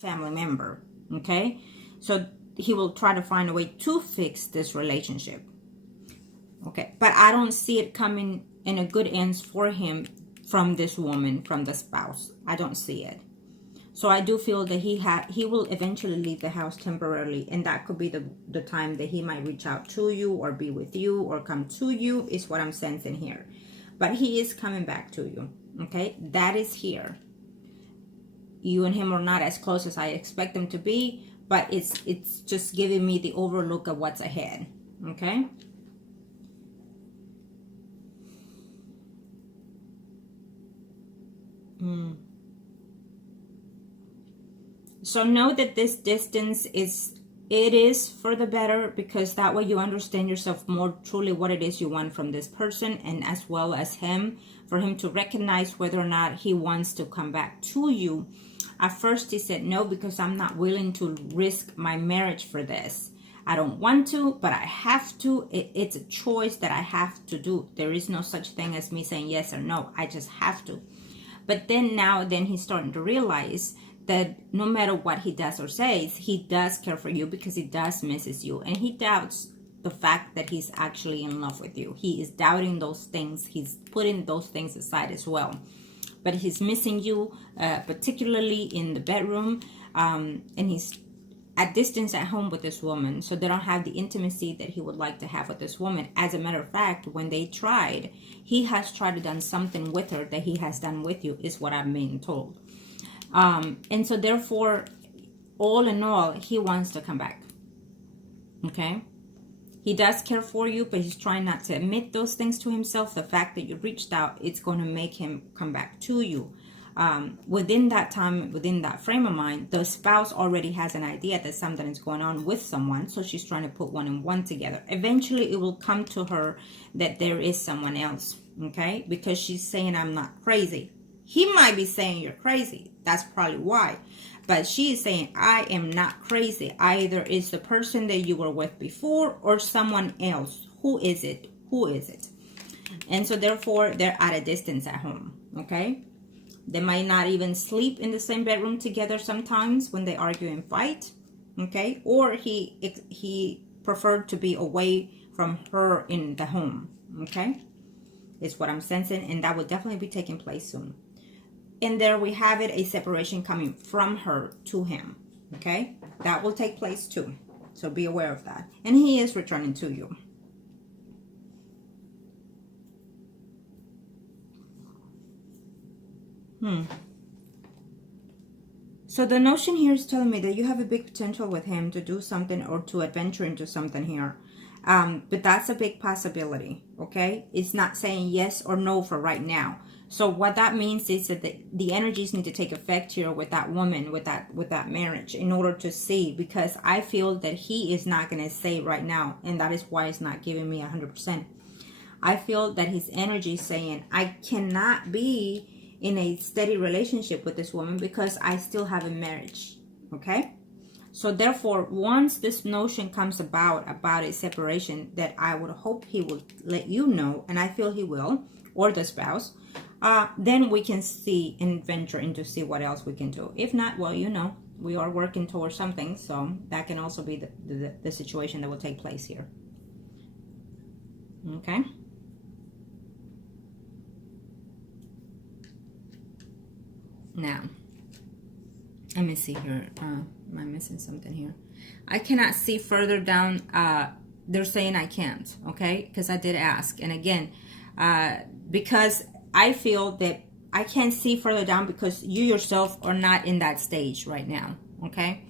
family member, okay? So he will try to find a way to fix this relationship, okay? But I don't see it coming in a good ends for him from this woman, from the spouse. I don't see it. So I do feel that he will eventually leave the house temporarily, and that could be the time that he might reach out to you or be with you or come to you, is what I'm sensing here. But he is coming back to you, okay? That is here. You and him are not as close as I expect them to be, but it's just giving me the overlook of what's ahead, okay? So know that this distance is for the better, because that way you understand yourself more truly what it is you want from this person, and as well as him, for him to recognize whether or not he wants to come back to you. At first he said no, because I'm not willing to risk my marriage for this. I don't want to, but I have to. It's a choice that I have to do. There is no such thing as me saying yes or no. I just have to. But then he's starting to realize that no matter what he does or says, he does care for you, because he does misses you. And he doubts the fact that he's actually in love with you. He is doubting those things. He's putting those things aside as well. But he's missing you, particularly in the bedroom. And he's at distance at home with this woman. So they don't have the intimacy that he would like to have with this woman. As a matter of fact, when they tried, he has tried to done something with her that he has done with you, is what I'm being told. And so therefore, all in all, he wants to come back. Okay? He does care for you, but he's trying not to admit those things to himself. The fact that you reached out, it's going to make him come back to you. Within that time, within that frame of mind, the spouse already has an idea that something is going on with someone. So she's trying to put one and one together. Eventually, it will come to her that there is someone else. Okay? Because she's saying, I'm not crazy. He might be saying you're crazy. That's probably why. But she is saying, I am not crazy. Either it's the person that you were with before or someone else. Who is it? Who is it? And so therefore, they're at a distance at home. Okay? They might not even sleep in the same bedroom together sometimes when they argue and fight. Okay? Or he preferred to be away from her in the home. Okay? Is what I'm sensing. And that will definitely be taking place soon. And there we have it, a separation coming from her to him. Okay? That will take place too. So be aware of that. And he is returning to you. So the notion here is telling me that you have a big potential with him to do something or to adventure into something here. But that's a big possibility. Okay? It's not saying yes or no for right now. So what that means is that the energies need to take effect here with that woman, with that marriage, in order to see, because I feel that he is not going to say right now, and that is why it's not giving me 100%. I feel that his energy is saying, I cannot be in a steady relationship with this woman because I still have a marriage. Okay? So therefore, once this notion comes about a separation, that I would hope he will let you know, and I feel he will, or the spouse, then we can see and venture into see what else we can do. If not, well, you know, we are working towards something, so that can also be the situation that will take place here. Okay. Now, let me see here. Am I missing something here? I cannot see further down. They're saying I can't, okay? Because I did ask. And again, because I feel that I can't see further down because you yourself are not in that stage right now, okay?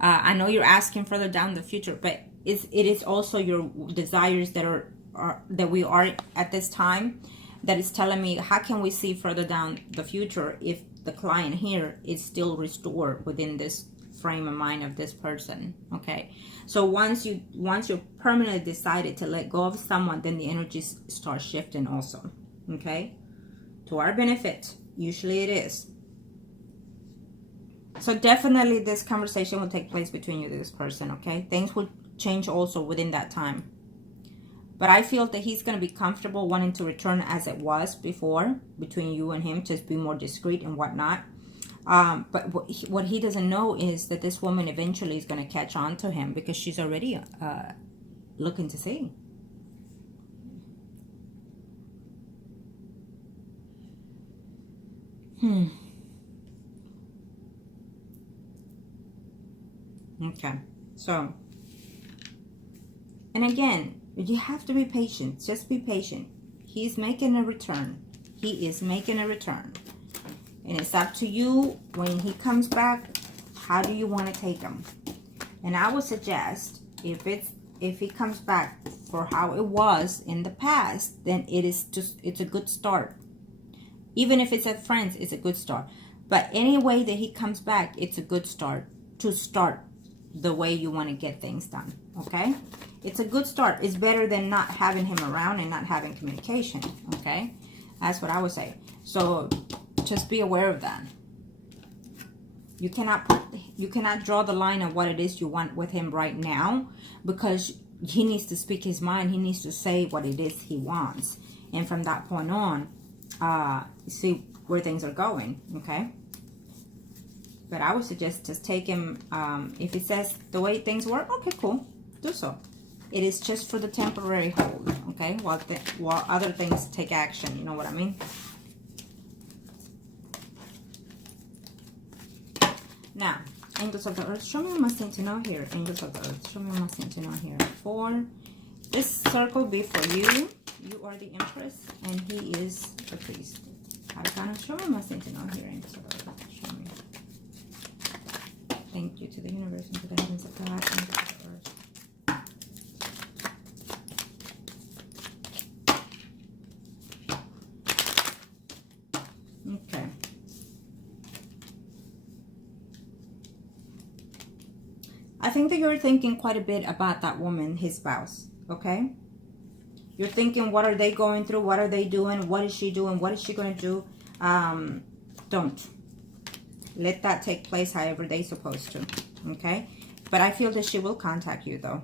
I know you're asking further down the future, but it is also your desires that we are at this time that is telling me, how can we see further down the future if the client here is still restored within this frame of mind of this person? Okay, so once you're permanently decided to let go of someone, then the energies start shifting also. Okay, to our benefit, usually it is. So definitely this conversation will take place between you and this person. Okay, things will change also within that time, but I feel that he's going to be comfortable wanting to return as it was before between you and him, just be more discreet and whatnot. But what he doesn't know is that this woman eventually is going to catch on to him, because she's already looking to see. Okay, so, and again, you have to be patient. Just be patient. He's making a return. He is making a return. And it's up to you when he comes back, how do you want to take him? And I would suggest, if he comes back for how it was in the past, then it's a good start. Even if it's at friends, it's a good start. But any way that he comes back, it's a good start to start the way you want to get things done. Okay? It's a good start. It's better than not having him around and not having communication. Okay? That's what I would say. So just be aware of that. You cannot draw the line of what it is you want with him right now, because he needs to speak his mind. He needs to say what it is he wants. And from that point on, see where things are going. Okay? But I would suggest just take him, if it says the way things work, okay, cool, do so. It is just for the temporary hold, okay, while other things take action, you know what I mean? Now, angels of the earth, show me what must need to know here. Angels of the earth, show me what must need to know here. For this circle be for you. You are the empress, and he is the priest. Arcana, show me what must need to know here. Angels of the earth, show me. Thank you to the universe and to the heavens of God and to the earth. Okay. I think that you're thinking quite a bit about that woman, his spouse. Okay? You're thinking, what are they going through? What are they doing? What is she doing? What is she going to do? Don't. Let that take place however they're supposed to. Okay? But I feel that she will contact you, though.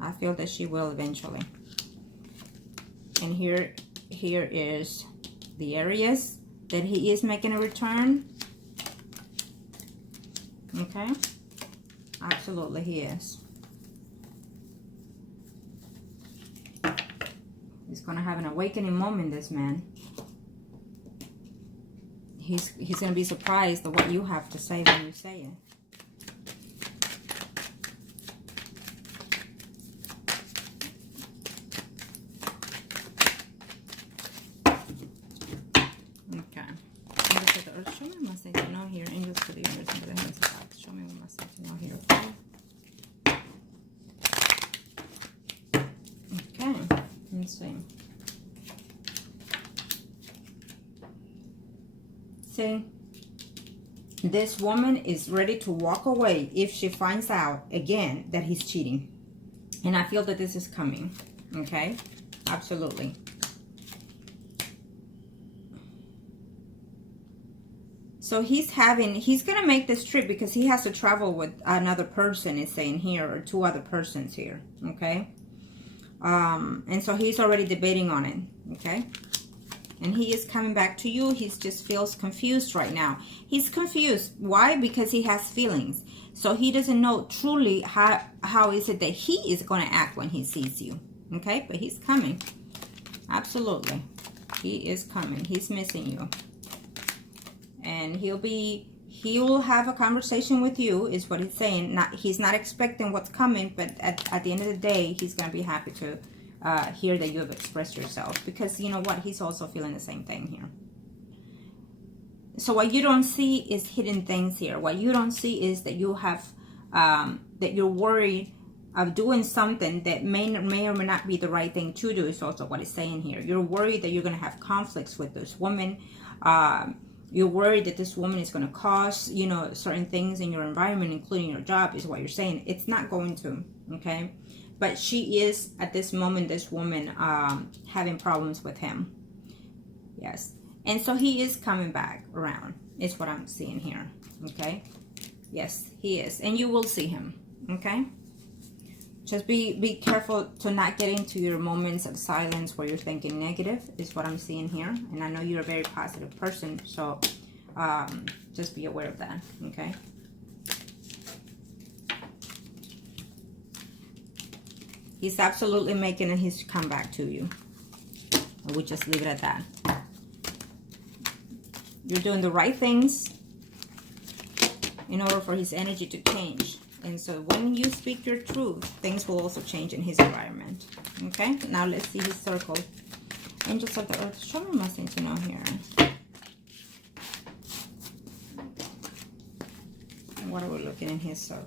I feel that she will eventually. And here is the areas that he is making a return. Okay? Absolutely, he is. He's going to have an awakening moment, this man. He's going to be surprised at what you have to say when you say it. Okay. Angels of the earth, show me what must I to know here. Angels to the universe and to the heavens of God. Show me what must I to know here. Okay. Let's see. See, this woman is ready to walk away if she finds out again that he's cheating. And I feel that this is coming. Okay? Absolutely. So he's gonna make this trip because he has to travel with another person, it's saying here, or two other persons here. Okay? And so he's already debating on it. Okay? And he is coming back to you. He just feels confused right now. He's confused. Why? Because he has feelings. So he doesn't know truly how is it that he is going to act when he sees you. Okay? But he's coming. Absolutely. He is coming. He's missing you. And he will have a conversation with you, is what he's saying. He's not expecting what's coming, but at the end of the day, he's going to be happy to hear that you have expressed yourself, because you know what, he's also feeling the same thing here. So what you don't see is hidden things here. What you don't see is that you have that you're worried of doing something that may or may not be the right thing to do, is also what it's saying here. You're worried that you're going to have conflicts with this woman. You're worried that this woman is going to cause, you know, certain things in your environment, including your job, is what you're saying. It's not going to, okay? But she is, at this moment, this woman, having problems with him. Yes. And so he is coming back around, is what I'm seeing here. Okay? Yes, he is. And you will see him. Okay? Just be careful to not get into your moments of silence where you're thinking negative, is what I'm seeing here. And I know you're a very positive person. So Just be aware of that, okay? He's absolutely making his comeback to you. We'll just leave it at that. You're doing the right things in order for his energy to change. And so when you speak your truth, things will also change in his environment. Okay? Now let's see his circle. Angels of the Earth, show me my thing to know here. What are we looking in his circle?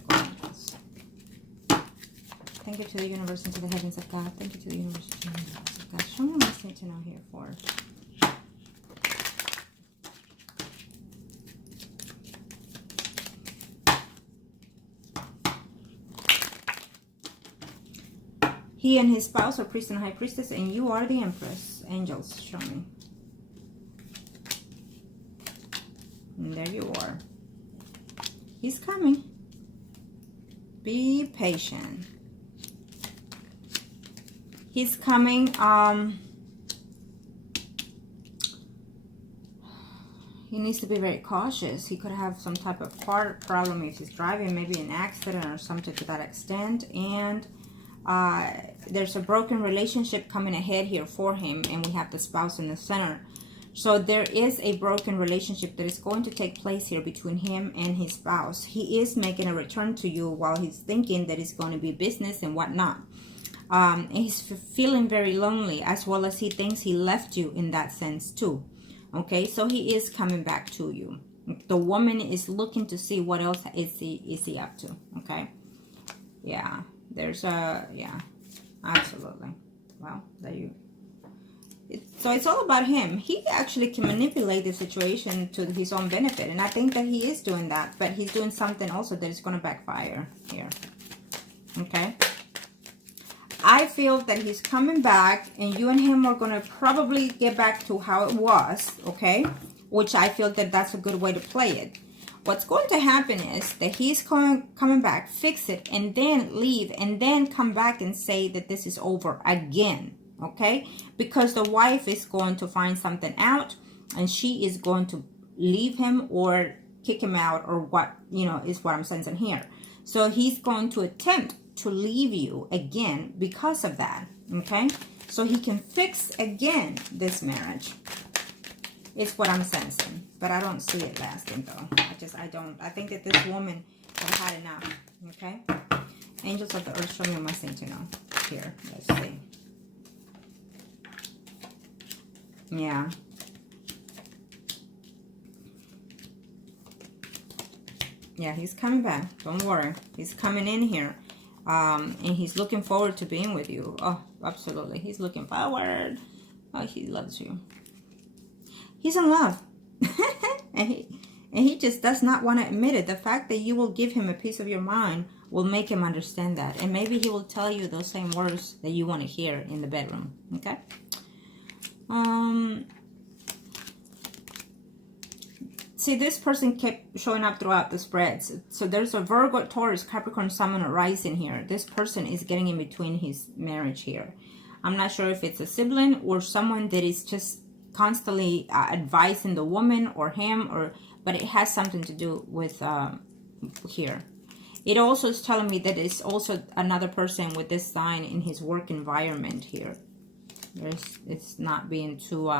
Thank you to the universe and to the heavens of God. Thank you to the universe and to the heavens of God. Show me what I need to know here for. He and his spouse are priest and high priestess, and you are the empress. Angels, show me. And there you are. He's coming. Be patient. He's coming. He needs to be very cautious. He could have some type of car problem if he's driving, maybe an accident or something to that extent. And there's a broken relationship coming ahead here for him, and we have the spouse in the center. So there is a broken relationship that is going to take place here between him and his spouse. He is making a return to you while he's thinking that it's going to be business and whatnot. And he's feeling very lonely, as well as he thinks he left you in that sense too. Okay, so he is coming back to you. The woman is looking to see what else is he up to. Okay, yeah, there's a, yeah, absolutely. Well, there you. So it's all about him. He actually can manipulate the situation to his own benefit, and I think that he is doing that, but he's doing something also that is going to backfire here. Okay, I feel that he's coming back, and you and him are going to probably get back to how it was, okay, which I feel that that's a good way to play it. What's going to happen is that he's coming back, fix it, and then leave, and then come back and say that this is over again. Okay, because the wife is going to find something out, and she is going to leave him or kick him out, or what, you know, is what I'm sensing here. So he's going to attempt to leave you again because of that. Okay, so he can fix again this marriage. It's what I'm sensing, but I don't see it lasting though. I think that this woman has had enough. Okay, angels of the earth, show me my thing to know here. Let's see. Yeah. Yeah, he's coming back. Don't worry. He's coming in here. And he's looking forward to being with you. Oh, absolutely. He's looking forward. Oh, he loves you. He's in love. and he just does not want to admit it. The fact that you will give him a piece of your mind will make him understand that. And maybe he will tell you those same words that you want to hear in the bedroom. Okay? See, this person kept showing up throughout the spreads. So there's a Virgo, Taurus, Capricorn, Sun, and rising here. This person is getting in between his marriage here. I'm not sure if it's a sibling or someone that is just constantly advising the woman or him, but it has something to do with here. It also is telling me that it's also another person with this sign in his work environment here. It's not being too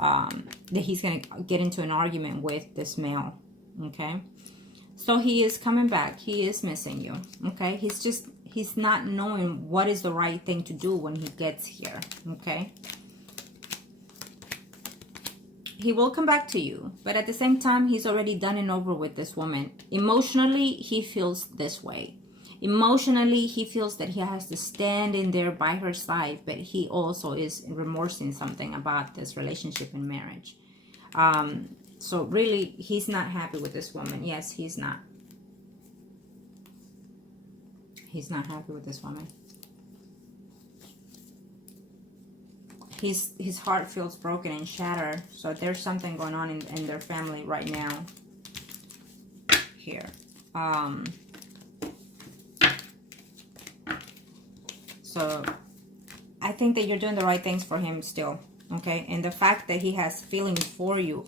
that he's gonna get into an argument with this male. Okay, so he is coming back. He is missing you. Okay, he's not knowing what is the right thing to do when he gets here. Okay, he will come back to you, but at the same time, he's already done and over with this woman. Emotionally, he feels this way. Emotionally, he feels that he has to stand in there by her side, but he also is remorsing something about this relationship and marriage. So really, he's not happy with this woman. Yes, he's not. He's not happy with this woman. His heart feels broken and shattered. So there's something going on in their family right now. Here. So I think that you're doing the right things for him still, okay? And the fact that he has feelings for you,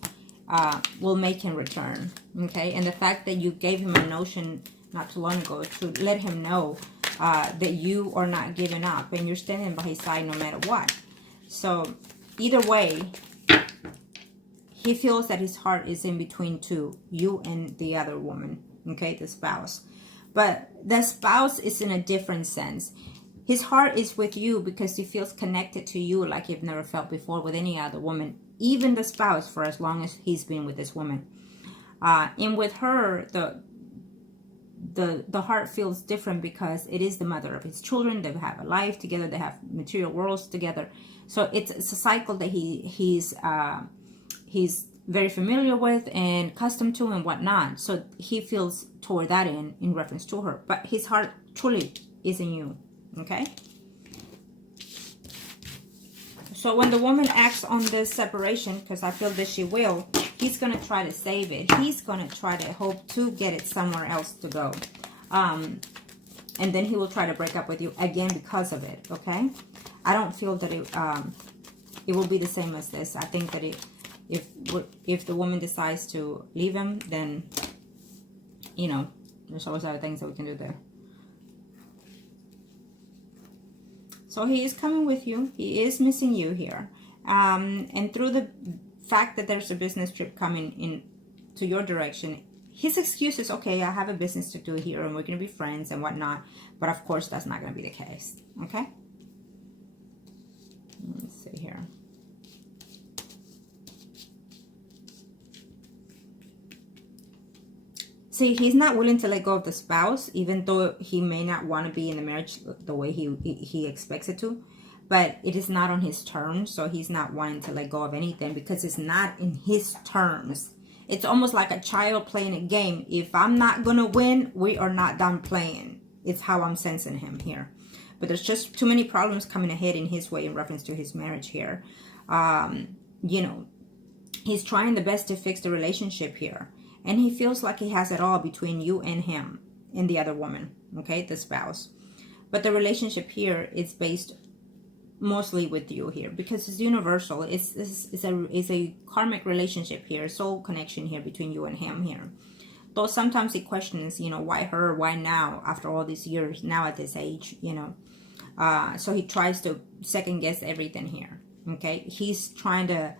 will make him return. Okay, and the fact that you gave him a notion not too long ago to let him know that you are not giving up and you're standing by his side no matter what. So either way, he feels that his heart is in between two, you and the other woman, okay, the spouse. But the spouse is in a different sense. His heart is with you because he feels connected to you like you've never felt before with any other woman, even the spouse, for as long as he's been with this woman. And with her, the heart feels different because it is the mother of his children. They have a life together. They have material worlds together. So it's a cycle that he's very familiar with and accustomed to and whatnot. So he feels toward that in reference to her. But his heart truly is in you. Okay? So when the woman acts on this separation, because I feel that she will, he's going to try to save it. He's going to try to hope to get it somewhere else to go. And then he will try to break up with you again because of it. Okay? I don't feel that it will be the same as this. I think that if the woman decides to leave him, then, you know, there's always other things that we can do there. So he is coming with you. He is missing you here. And through the fact that there's a business trip coming in to your direction, his excuse is, okay, I have a business to do here and we're going to be friends and whatnot. But of course, that's not going to be the case. Okay? Let's see here. See, he's not willing to let go of the spouse, even though he may not want to be in the marriage the way he expects it to. But it is not on his terms, so he's not wanting to let go of anything because it's not in his terms. It's almost like a child playing a game. If I'm not going to win, we are not done playing. It's how I'm sensing him here. But there's just too many problems coming ahead in his way in reference to his marriage here. You know, he's trying the best to fix the relationship here. And he feels like he has it all between you and him and the other woman, okay, the spouse. But the relationship here is based mostly with you here because it's universal. It's a karmic relationship here, soul connection here between you and him here. Though sometimes he questions, you know, why her, why now, after all these years, now at this age, you know. So he tries to second guess everything here, okay. He's trying to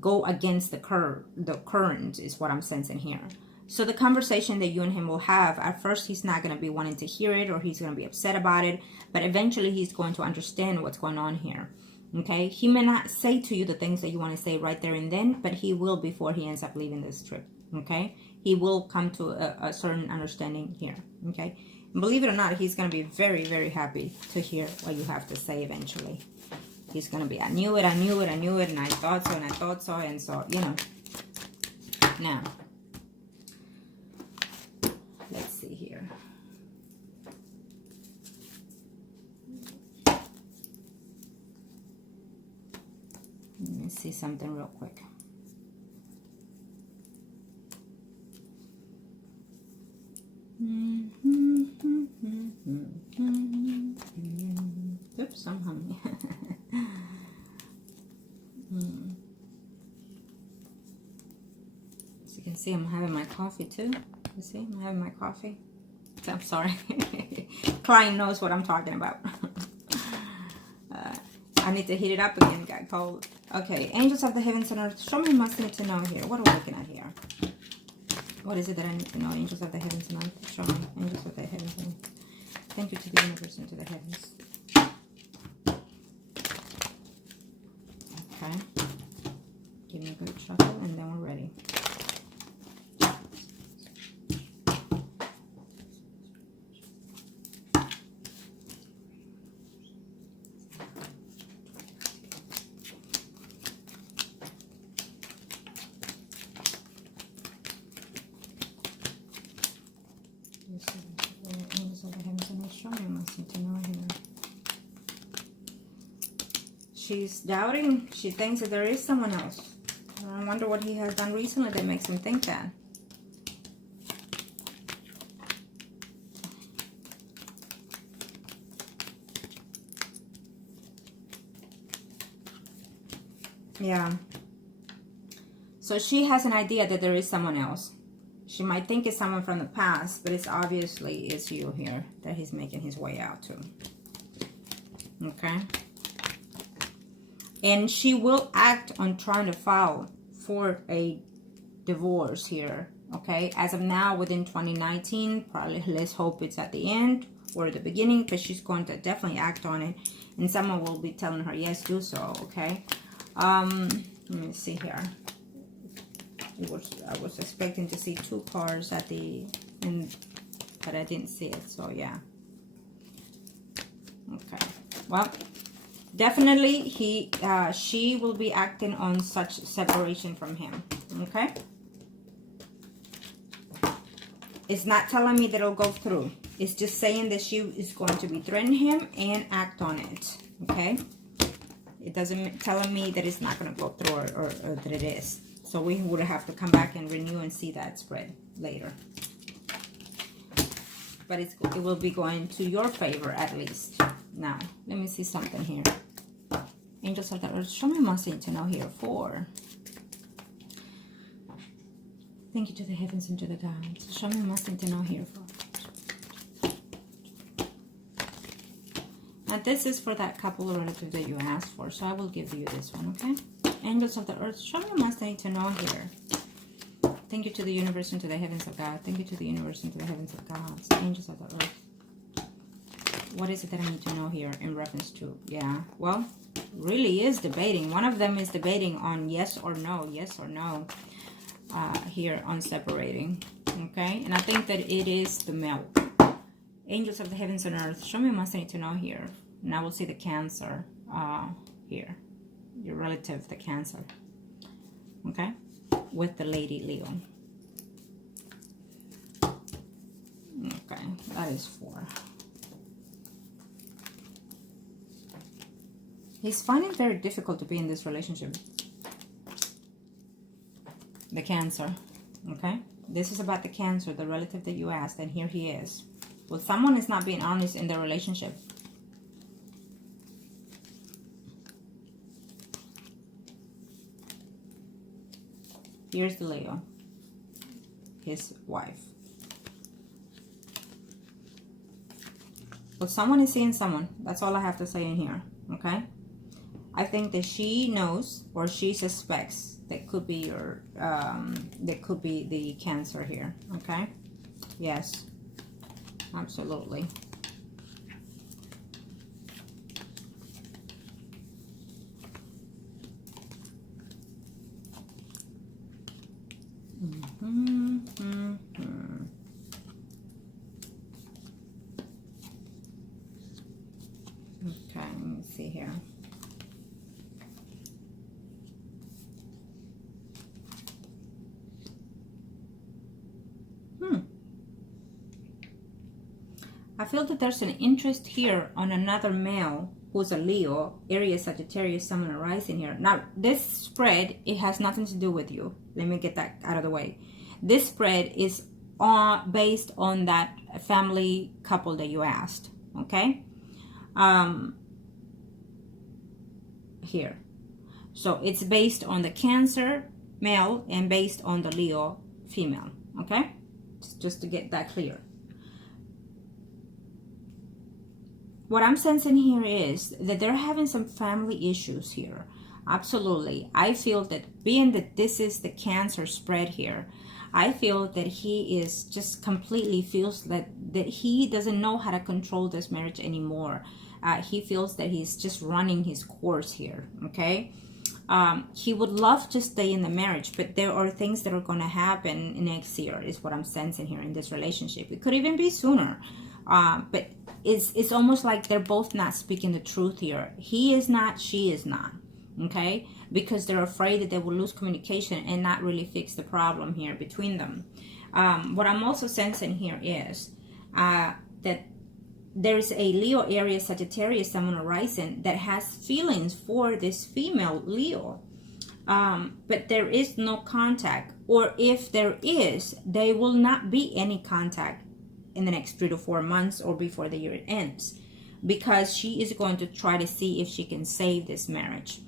go against the current is what I'm sensing here. So the conversation that you and him will have, at first he's not going to be wanting to hear it or he's going to be upset about it, but eventually he's going to understand what's going on here. Okay, he may not say to you the things that you want to say right there and then, but he will before he ends up leaving this trip. Okay, he will come to a certain understanding here. Okay, and believe it or not, he's going to be very, very happy to hear what you have to say eventually. He's going to be, I knew it, and I thought so, and so, you know. Now, let's see here. Let me see something real quick. Oops, I'm hungry. As you can see, I'm having my coffee too. You see, I'm having my coffee. I'm sorry. Client knows what I'm talking about. I need to heat it up again. It got cold. Okay, angels of the heavens and earth. Show me what I need to know here. What are we looking at here? What is it that I need to know? Angels of the heavens and earth. Show me. Angels of the heavens and earth. Thank you to the universe and to the heavens. Okay. Give me a good shuffle and then we're ready. She's doubting. She thinks that there is someone else. I wonder what he has done recently that makes him think that. Yeah. So she has an idea that there is someone else. She might think it's someone from the past, but it's obviously is you here that he's making his way out to. Okay? And she will act on trying to file for a divorce here. Okay? As of now, within 2019, probably let's hope it's at the end or the beginning, because she's going to definitely act on it. And someone will be telling her, yes, do so. Okay? Let me see here. I was expecting to see 2 cards at the end, but I didn't see it, so yeah. Okay, well, definitely she will be acting on such separation from him. Okay, it's not telling me that it'll go through. It's just saying that she is going to be threatening him and act on it. Okay, it doesn't telling me that it's not going to go through or that it is. So we would have to come back and renew and see that spread later. But it will be going to your favor at least. Now, let me see something here. Angels of the Earth, show me more thing to know here. 4. Thank you to the heavens and to the gods. Show me more thing to know here. 4. Now this is for that couple of relatives that you asked for. So I will give you this one, okay? Angels of the Earth, show me what I need to know here. Thank you to the universe and to the heavens of God. Thank you to the universe and to the heavens of God. Angels of the Earth. What is it that I need to know here in reference to? Yeah, well, really is debating. One of them is debating on yes or no here on separating. Okay, and I think that it is the male. Angels of the heavens and earth, show me what I need to know here. And I will see the Cancer here. Your relative, the Cancer, okay, with the Lady Leo. Okay, that is 4. He's finding it very difficult to be in this relationship. The Cancer, okay, this is about the Cancer, the relative that you asked, and here he is. Well, someone is not being honest in their relationship. Here's the Leo, his wife. Well, someone is seeing someone. That's all I have to say in here, okay? I think that she knows or she suspects that could be your, that could be the Cancer here, okay? Yes, absolutely. Okay, let me see here. I feel that there's an interest here on another male who's a Leo, Aries, Sagittarius, Sun, and Rising here. Now, this spread, it has nothing to do with you. Let me get that out of the way. This spread is based on that family couple that you asked, okay? Here. So it's based on the Cancer male and based on the Leo female, okay? Just to get that clear. What I'm sensing here is that they're having some family issues here. Absolutely. I feel that being that this is the Cancer spread here, I feel that he is just completely feels that he doesn't know how to control this marriage anymore. He feels that he's just running his course here, okay? He would love to stay in the marriage, but there are things that are going to happen next year is what I'm sensing here in this relationship. It could even be sooner. But it's almost like they're both not speaking the truth here. He is not, she is not, okay? Because they're afraid that they will lose communication and not really fix the problem here between them. What I'm also sensing here is that there's a Leo, Aries, Sagittarius, Sun, or Rising that has feelings for this female Leo. But there is no contact. Or if there is, there will not be any contact in the next 3 to 4 months or before the year ends, because she is going to try to see if she can save this marriage.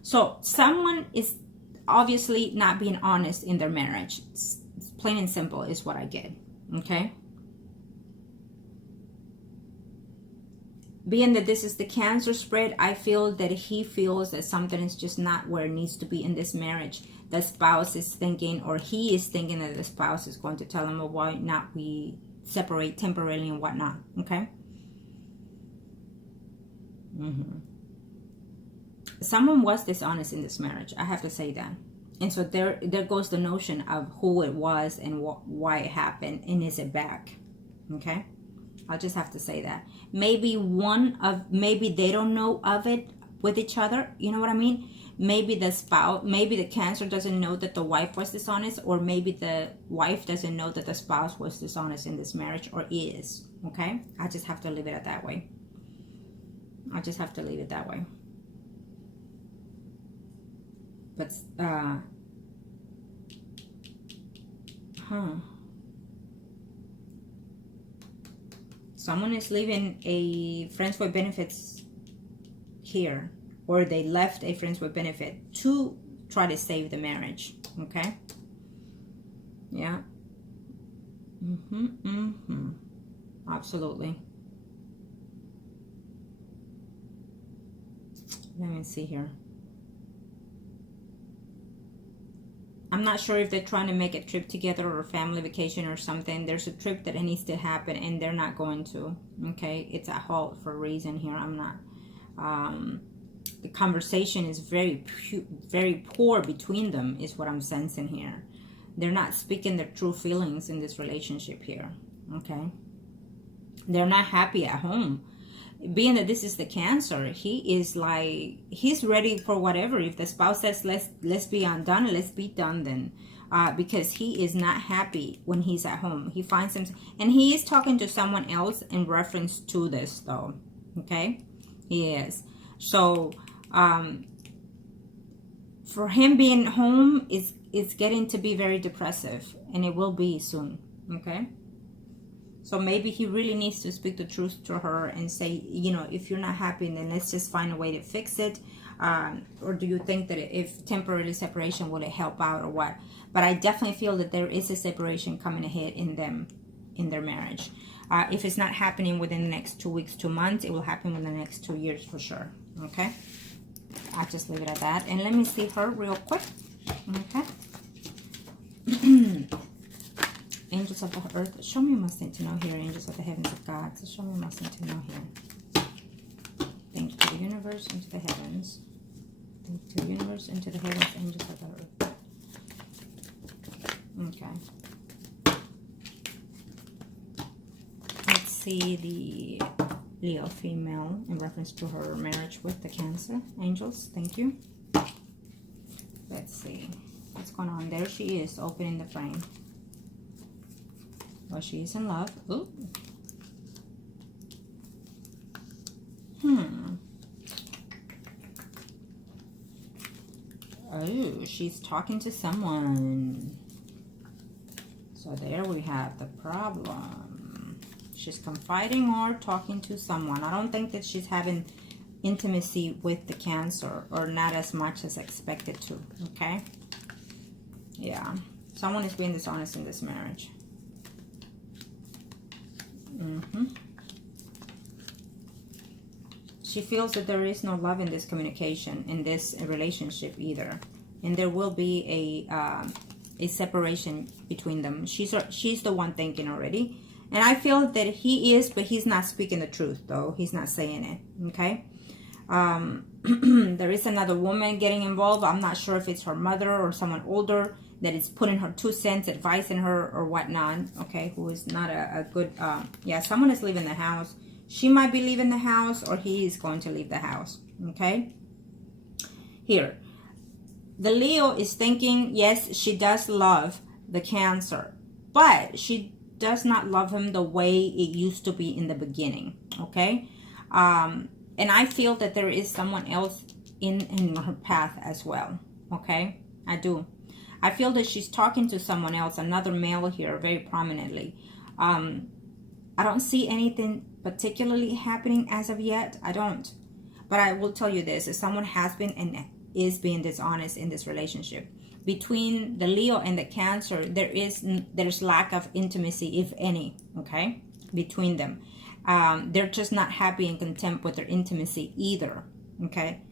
So someone is obviously not being honest in their marriage. It's plain and simple is what I get. Okay. Being that this is the Cancer spread, I feel that he feels that something is just not where it needs to be in this marriage. The spouse is thinking, or he is thinking that the spouse is going to tell him, well, why not we separate temporarily and whatnot. Okay. Someone was dishonest in this marriage. I have to say that. And so there goes the notion of who it was and why it happened, and is it back? Okay. I'll just have to say that. Maybe they don't know of it with each other. You know what I mean? Maybe the spouse, maybe the Cancer doesn't know that the wife was dishonest, or maybe the wife doesn't know that the spouse was dishonest in this marriage, or is. Okay? I just have to leave it that way. I just have to leave it that way. But, someone is leaving a friends with benefits here, or they left a friends with benefit to try to save the marriage. Okay. Yeah. Absolutely. Let me see here. I'm not sure if they're trying to make a trip together or a family vacation or something. There's a trip that needs to happen and they're not going to. Okay, it's a halt for a reason here. I'm not. The conversation is very poor between them, is what I'm sensing here. They're not speaking their true feelings in this relationship here. Okay, they're not happy at home. Being that this is the Cancer, he is like, he's ready for whatever. If the spouse says let's be undone, let's be done then, because he is not happy when he's at home. He finds him, and he is talking to someone else in reference to this though. Okay, he is. So for him being home is getting to be very depressive, and it will be soon. Okay. So maybe he really needs to speak the truth to her and say, you know, if you're not happy, then let's just find a way to fix it. Or do you think that if temporary separation would help out or what? But I definitely feel that there is a separation coming ahead in their marriage. If it's not happening within the next 2 weeks, 2 months, it will happen within the next 2 years for sure. Okay. I'll just leave it at that. And let me see her real quick. Okay. Angels of the earth, show me must need to know here. Angels of the heavens of God, so show me must need to know here. Thank you to the universe and to the heavens. Thank you to the universe and to the heavens, angels of the earth. Okay. Let's see the Leo female in reference to her marriage with the Cancer. Angels, thank you. Let's see what's going on. There she is, opening the frame. Well, she is in love. Ooh. Oh, she's talking to someone. So there we have the problem. She's confiding or talking to someone. I don't think that she's having intimacy with the Cancer, or not as much as expected to. Okay. Yeah. Someone is being dishonest in this marriage. She feels that there is no love in this communication, in this relationship either, and there will be a separation between them. She's the one thinking already, and I feel that he is, but he's not speaking the truth though. He's not saying it. Okay. There is another woman getting involved. I'm not sure if it's her mother or someone older that is putting her 2 cents, advising her or whatnot. Okay, who is not a good, yeah, someone is leaving the house. She might be leaving the house, or he is going to leave the house. Okay, here, the Leo is thinking, yes, she does love the Cancer, but she does not love him the way it used to be in the beginning. Okay, and I feel that there is someone else in her path as well. Okay, I do. I feel that she's talking to someone else, another male here, very prominently. I don't see anything particularly happening as of yet. I don't. But I will tell you this. If someone has been and is being dishonest in this relationship, between the Leo and the Cancer, there's lack of intimacy, if any, okay, between them. They're just not happy and content with their intimacy either, okay.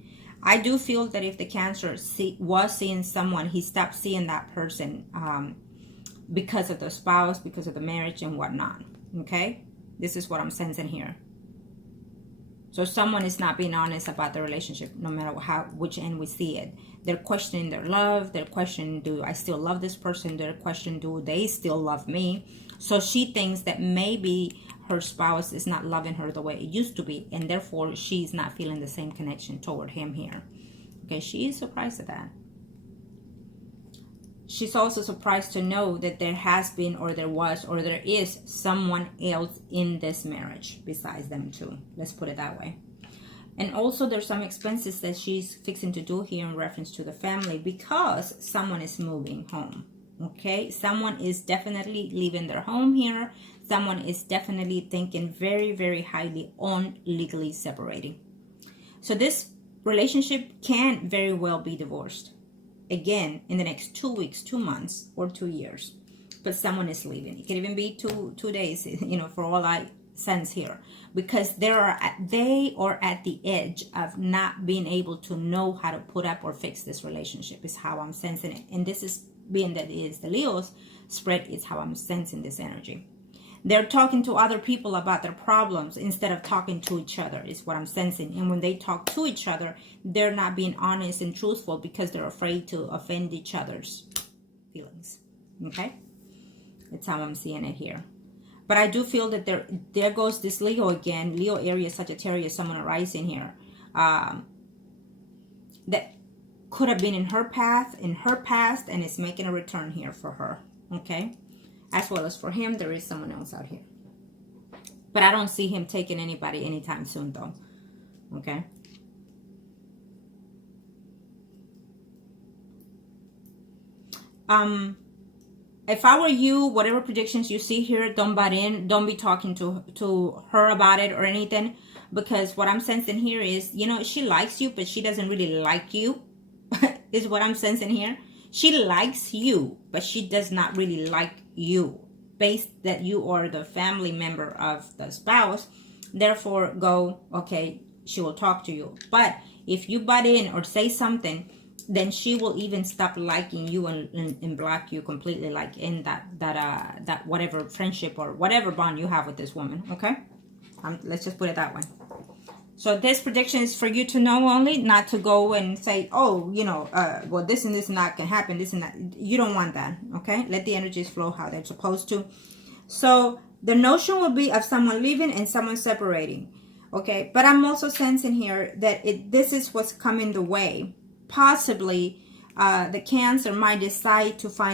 I do feel that if the Cancer was seeing someone, he stopped seeing that person because of the spouse, because of the marriage and whatnot, okay. This is what I'm sensing here. So someone is not being honest about the relationship, no matter which end we see it. They're questioning their love. They're questioning, do I still love this person? They're questioning, do they still love me? So she thinks that maybe her spouse is not loving her the way it used to be, and therefore she's not feeling the same connection toward him here. Okay, she is surprised at that. She's also surprised to know that there has been, or there was, or there is someone else in this marriage besides them two. Let's put it that way. And also there's some expenses that she's fixing to do here in reference to the family, because someone is moving home. Okay, someone is definitely leaving their home here. Someone is definitely thinking very, very highly on legally separating. So this relationship can very well be divorced. Again, in the next 2 weeks, 2 months, or 2 years. But someone is leaving. It can even be two days, you know, for all I sense here. Because they are at the edge of not being able to know how to put up or fix this relationship, is how I'm sensing it. And this is, being that it is the Leo's spread, is how I'm sensing this energy. They're talking to other people about their problems instead of talking to each other, is what I'm sensing. And when they talk to each other, they're not being honest and truthful because they're afraid to offend each other's feelings. Okay? That's how I'm seeing it here. But I do feel that there goes this Leo again. Leo, Aries, Sagittarius, someone arising here. That could have been in her past, and is making a return here for her. Okay? As well as for him, there is someone else out here. But I don't see him taking anybody anytime soon, though. Okay? If I were you, whatever predictions you see here, don't butt in. Don't be talking to her about it or anything. Because what I'm sensing here is, you know, she likes you, but she doesn't really like you. Is what I'm sensing here. She likes you, but she does not really like you, based that you are the family member of the spouse. Therefore, okay, she will talk to you. But if you butt in or say something, then she will even stop liking you and block you completely, like in that whatever friendship or whatever bond you have with this woman. Okay, let's just put it that way. So this prediction is for you to know only, not to go and say, oh, you know, well, this and this and that can happen, this and that. You don't want that, okay? Let the energies flow how they're supposed to. So the notion will be of someone leaving and someone separating, okay? But I'm also sensing here that this is what's coming the way. Possibly the Cancer might decide to find